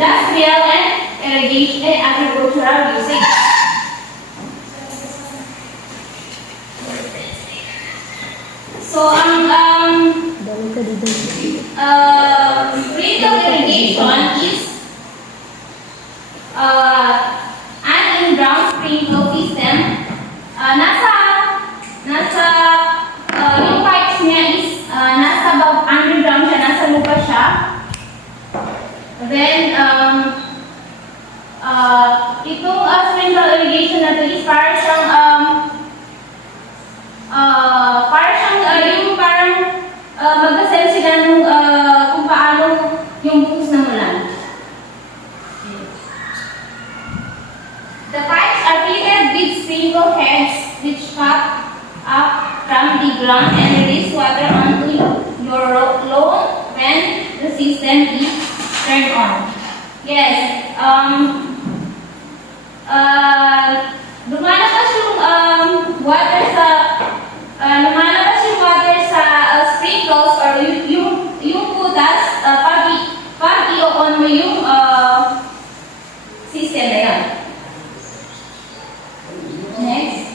industrial and irrigation and agricultural usage. So, sprinkle irrigation is an in-ground sprinkle system. Yung pipes niya is underground siya, nasa lupa siya. Then, itong sprinkle irrigation na ito is para siyang magdasal sila nung kung paano yung buhos ng ulan. The pipes are fitted with sprinkle heads which cut up from the ground and release water onto your lawn when the system is turned on. Yes, lumalabas yung water sa sprinkles or yung putas pag i-on mo yung system na yan. Next.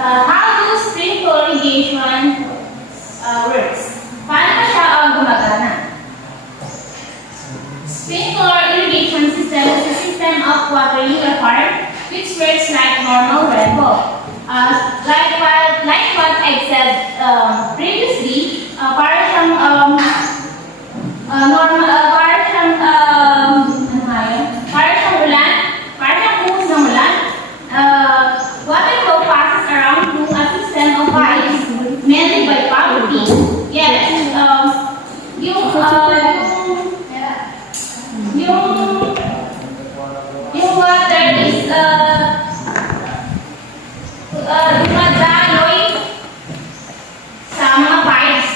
How do sprinkle irrigation works? Paano siya gumagana? Sprinkler irrigation system is a system of watering a farm which works like normal rainfall. Like what I said previously, para siyang ulan, para siyang buhos ng ulan. Water flow passes around through a system of pipes mainly by gravity. Yes, yung water is dumadaloy sa mga pipes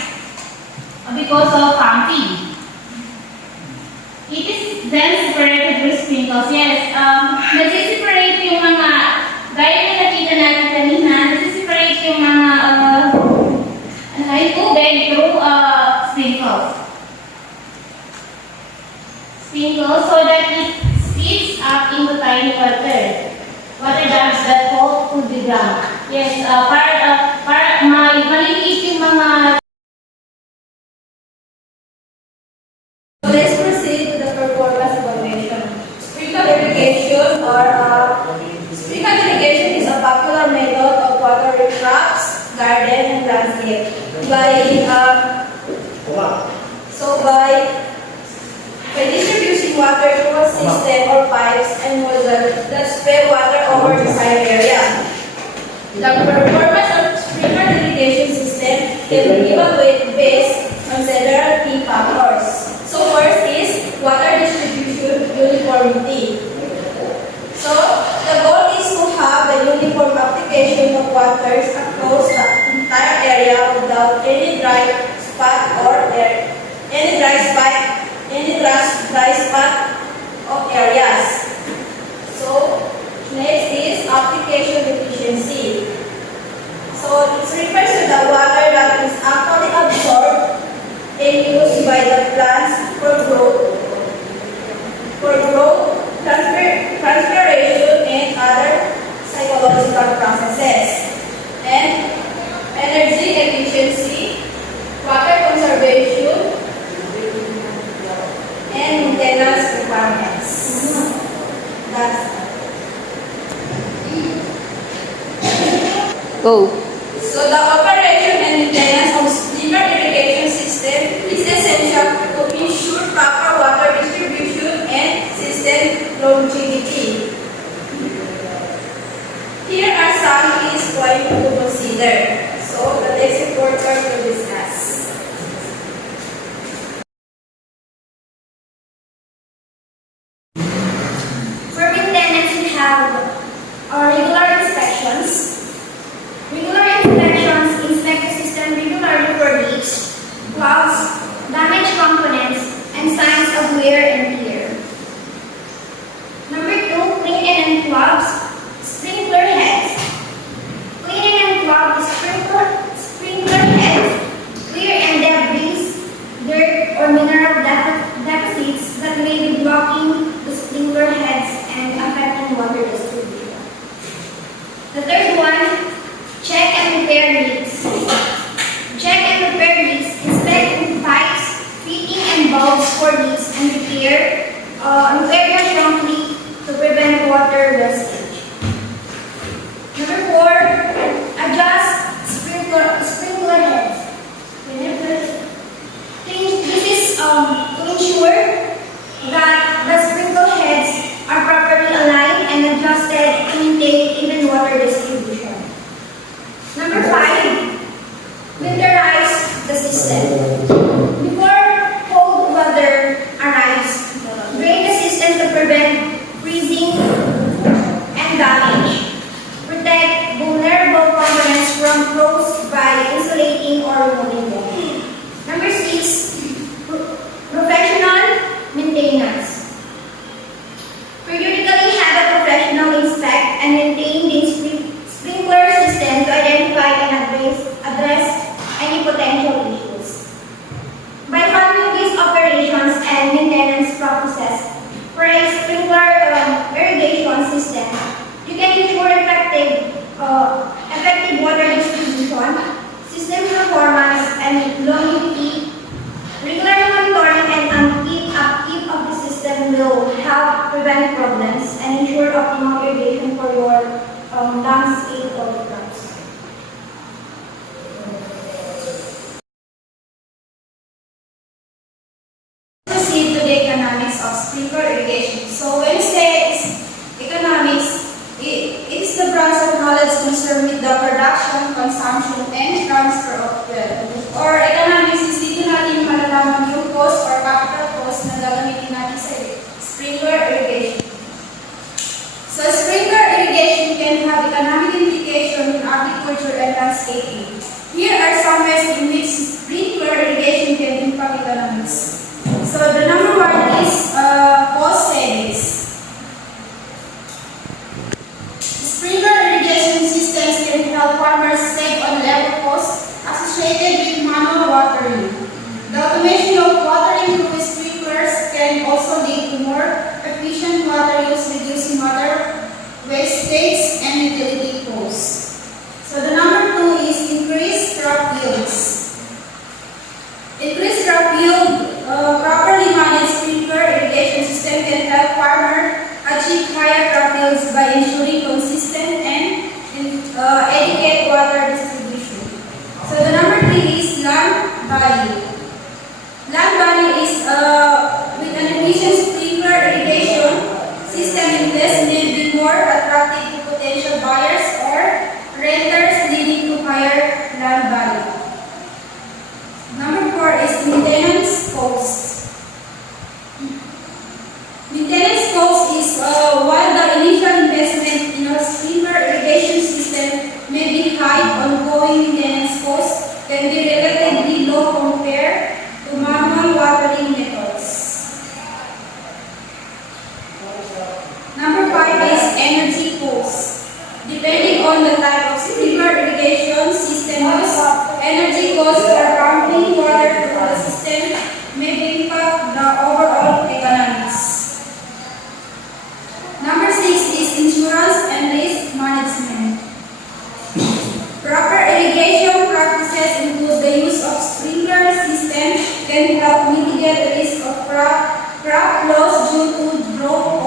because of pumping. It is then separated with sprinkles. Yes, nagsiseparate yung mga, gaya na nakita natin kanina, nagsiseparate yung mga tubig through sprinkles. Sprinkles so that it speeds up into tiny water drops that fall to the ground. Yes, para maliliit yung mga. Let's proceed to the performance evaluation. Sprinkle irrigation is a popular method of watering crops, garden, and landscape. By distributing water through a system or pipes and nozzle that spray water over the desired area. The performance of sprinkler irrigation system can be evaluated based on several key factors. So first is water distribution uniformity. So the goal is to have a uniform application of waters across the entire area without any dry spot of areas. So next is application efficiency. So it refers to the water that is actually absorbed and used by the plants for growth, transpiration, and other psychological processes. And energy efficiency, water conservation, and maintenance requirements. So the operation and maintenance of sprinkler irrigation system is essential to ensure proper water distribution and system longevity. Here are some keys for you to consider. So the next reporter will discuss. For maintenance, we have our regular inspections. Regular inspections inspect the system regularly for leaks, clogs, damaged components, and signs of wear and tear. Number 2, clean and unclog sprinkler heads. Cleaning and unclog the sprinkler heads, clear and debris, dirt, or mineral deposits valves for leaks and repair the shrunk leak to prevent water wastage. Number 4, adjust sprinkler heads. This is to ensure that the sprinkler heads are properly aligned and adjusted to maintain even water distribution. Number 5, winterize the system. Before cold weather arrives, drain the system to prevent freezing and damage. Protect vulnerable components from frost by insulating or removing them. Number 6, professional maintenance. Periodically have a professional inspect and maintain the sprinkler system to identify and address any potential issues. By following these operations and maintenance practices for a sprinkler irrigation system, you can ensure effective water distribution, system performance, and longevity. Regular monitoring and upkeep of the system will help prevent problems and ensure optimal irrigation for your landscape or crops. Proceed to the economics of sprinkler irrigation. So when you say economics, it is the branch of knowledge concerned with the production, consumption, and transfer of wealth. Or economics is dito natin malalaman yung cost or capital cost na gagamitin natin sa sprinkler irrigation. So sprinkler irrigation can have economic implication in agriculture and landscaping. Here are some ways in which sprinkler irrigation can impact economics. So the number 1 is cost savings. Sprinkler irrigation systems can help farmers save on labor costs associated with manual watering. The automation of watering through sprinklers can also lead to more efficient water use, reducing water wastage and utility costs. So the number 2 is increased crop yields. Increased crop yield, properly managed sprinkler irrigation system can help farmers achieve higher crop yields by ensuring consistent and adequate water distribution. So the number 3 is land value. Land value is with an efficient sprinkler irrigation system in place may be more attractive to potential buyers or renters, leading to higher land value. Number 4 is maintenance cost. Maintenance cost is while the initial investment in a sprinkler irrigation system may be high, ongoing maintenance costs can be relatively low compared to manual watering methods. Number 5 is energy cost. Depending on the type of sprinkler irrigation system use, energy costs for pumping water through the system may impact the overall economics. Number 6 is insurance and risk management. Proper irrigation practices include the use of sprinkler system can help mitigate the risk of crop loss due to drought